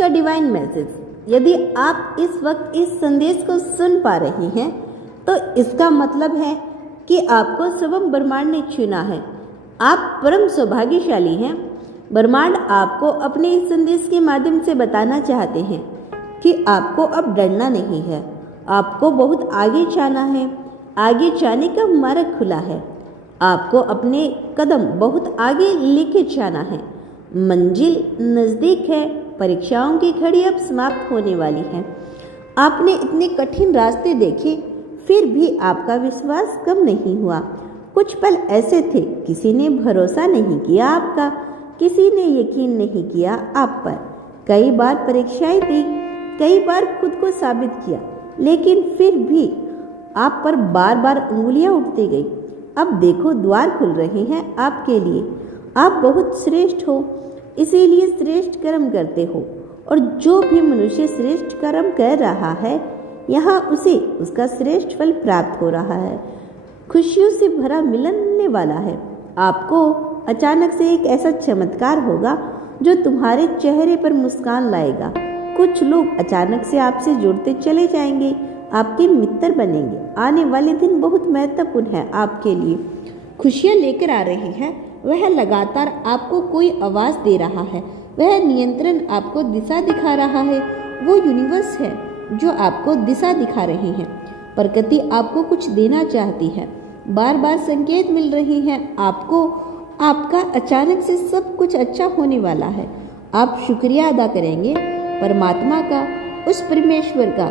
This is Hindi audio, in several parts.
का डिवाइन मैसेज, यदि आप इस वक्त इस संदेश को सुन पा रहे हैं तो इसका मतलब है कि आपको स्वयं ब्रह्मांड ने चुना है। आप परम सौभाग्यशाली हैं। ब्रह्मांड आपको अपने इस संदेश के माध्यम से बताना चाहते हैं कि आपको अब डरना नहीं है, आपको बहुत आगे जाना है। आगे जाने का मार्ग खुला है। आपको अपने कदम बहुत आगे लेके जाना है। मंजिल नज़दीक है। परीक्षाओं की घड़ी अब समाप्त होने वाली है। आपने इतने कठिन रास्ते देखे, फिर भी आपका विश्वास कम नहीं हुआ। कुछ पल ऐसे थे, किसी ने भरोसा नहीं किया आपका, किसी ने यकीन नहीं किया आप पर। कई बार परीक्षाएं दी, कई बार खुद को साबित किया, लेकिन फिर भी आप पर बार बार उंगलियां उठती गई। अब देखो, द्वार खुल रहे हैं आपके लिए। आप बहुत श्रेष्ठ हो, इसीलिए श्रेष्ठ कर्म करते हो। और जो भी मनुष्य श्रेष्ठ कर्म कर रहा है, यहाँ उसे उसका श्रेष्ठ फल प्राप्त हो रहा है। खुशियों से भरा मिलने वाला है। आपको अचानक से एक ऐसा चमत्कार होगा जो तुम्हारे चेहरे पर मुस्कान लाएगा। कुछ लोग अचानक से आपसे जुड़ते चले जाएंगे, आपके मित्र बनेंगे। आने वाले दिन बहुत महत्वपूर्ण है आपके लिए। खुशियाँ लेकर आ रही है। वह लगातार आपको कोई आवाज़ दे रहा है। वह नियंत्रण आपको दिशा दिखा रहा है। वो यूनिवर्स है जो आपको दिशा दिखा रही है। प्रकृति आपको कुछ देना चाहती है। बार बार संकेत मिल रहे हैं आपको। आपका अचानक से सब कुछ अच्छा होने वाला है। आप शुक्रिया अदा करेंगे परमात्मा का, उस परमेश्वर का,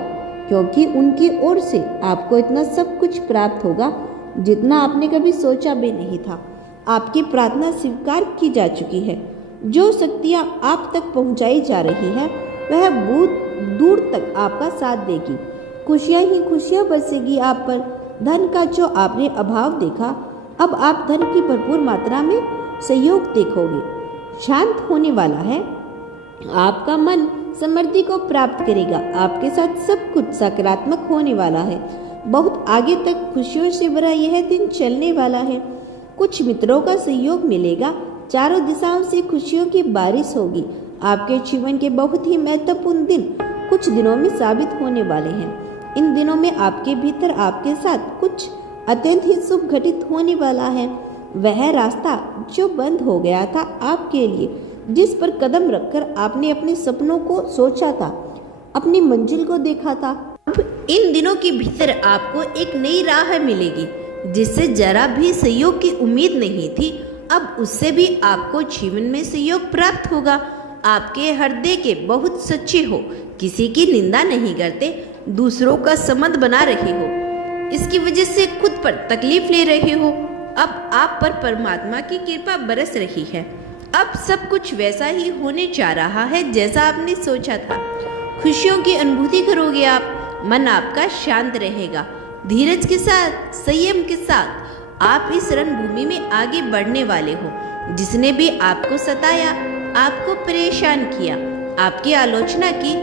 क्योंकि उनकी ओर से आपको इतना सब कुछ प्राप्त होगा जितना आपने कभी सोचा भी नहीं था। आपकी प्रार्थना स्वीकार की जा चुकी है। जो शक्तियाँ आप तक पहुँचाई जा रही है वह बहुत दूर तक आपका साथ देगी। खुशियाँ ही खुशियाँ बरसेगी आप पर। धन का जो आपने अभाव देखा, अब आप धन की भरपूर मात्रा में सहयोग देखोगे। शांत होने वाला है। आपका मन समृद्धि को प्राप्त करेगा। आपके साथ सब कुछ सकारात्मक होने वाला है। बहुत आगे तक खुशियों से भरा यह दिन चलने वाला है। कुछ मित्रों का सहयोग मिलेगा। चारों दिशाओं से खुशियों की बारिश होगी। आपके जीवन के बहुत ही महत्वपूर्ण दिन कुछ दिनों में साबित होने वाले हैं। इन दिनों में आपके भीतर आपके साथ कुछ अत्यंत ही शुभ घटित होने वाला है। वह रास्ता जो बंद हो गया था आपके लिए, जिस पर कदम रखकर आपने अपने सपनों को सोचा था, अपनी मंजिल को देखा था, अब इन दिनों के भीतर आपको एक नई राह मिलेगी जिससे जरा भी सहयोग की उम्मीद नहीं थी। अब उससे भी आपको जीवन में सहयोग प्राप्त होगा। आपके हृदय के बहुत सच्चे हो, किसी की निंदा नहीं करते, दूसरों का संबंध बना रहे हो। इसकी वजह से खुद पर तकलीफ ले रहे हो। अब आप पर परमात्मा की कृपा बरस रही है। अब सब कुछ वैसा ही होने जा रहा है जैसा आपने सोचा था। खुशियों की अनुभूति करोगे आप। मन आपका शांत रहेगा। धीरज के साथ, संयम के साथ आप इस रणभूमि में आगे बढ़ने वाले हो। जिसने भी आपको सताया, आपको परेशान किया, आपकी आलोचना की,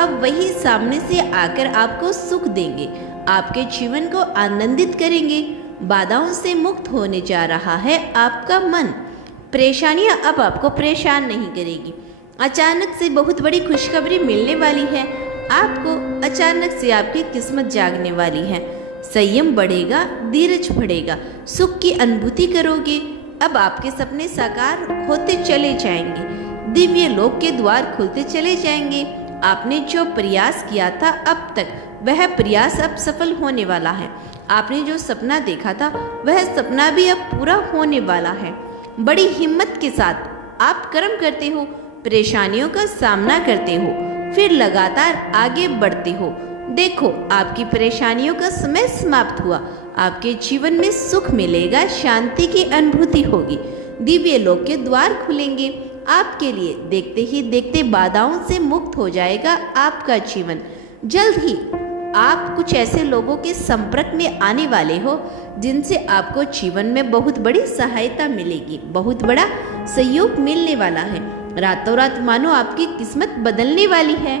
अब वही सामने से आकर आपको सुख देंगे, आपके जीवन को आनंदित करेंगे। बाधाओं से मुक्त होने जा रहा है आपका मन। परेशानियां अब आपको परेशान नहीं करेगी। अचानक से बहुत बड़ी खुशखबरी मिलने वाली है आपको। अचानक से आपकी किस्मत जागने वाली है। संयम बढ़ेगा, धीरज बढ़ेगा, सुख की अनुभूति करोगे। अब आपके सपने साकार होते चले जाएंगे। दिव्य लोक के द्वार खुलते चले जाएंगे। आपने जो प्रयास किया था अब तक, वह प्रयास अब सफल होने वाला है। आपने जो सपना देखा था वह सपना भी अब पूरा होने वाला है। बड़ी हिम्मत के साथ आप कर्म करते हो, परेशानियों का सामना करते हो, फिर लगातार आगे बढ़ते हो। देखो, आपकी परेशानियों का समय समाप्त हुआ। आपके जीवन में सुख मिलेगा, शांति की अनुभूति होगी। दिव्य लोक के द्वार खुलेंगे आपके लिए। देखते ही देखते बाधाओं से मुक्त हो जाएगा आपका जीवन। जल्द ही आप कुछ ऐसे लोगों के संपर्क में आने वाले हो जिनसे आपको जीवन में बहुत बड़ी सहायता मिलेगी, बहुत बड़ा सहयोग मिलने वाला है। रातों रात मानो आपकी किस्मत बदलने वाली है।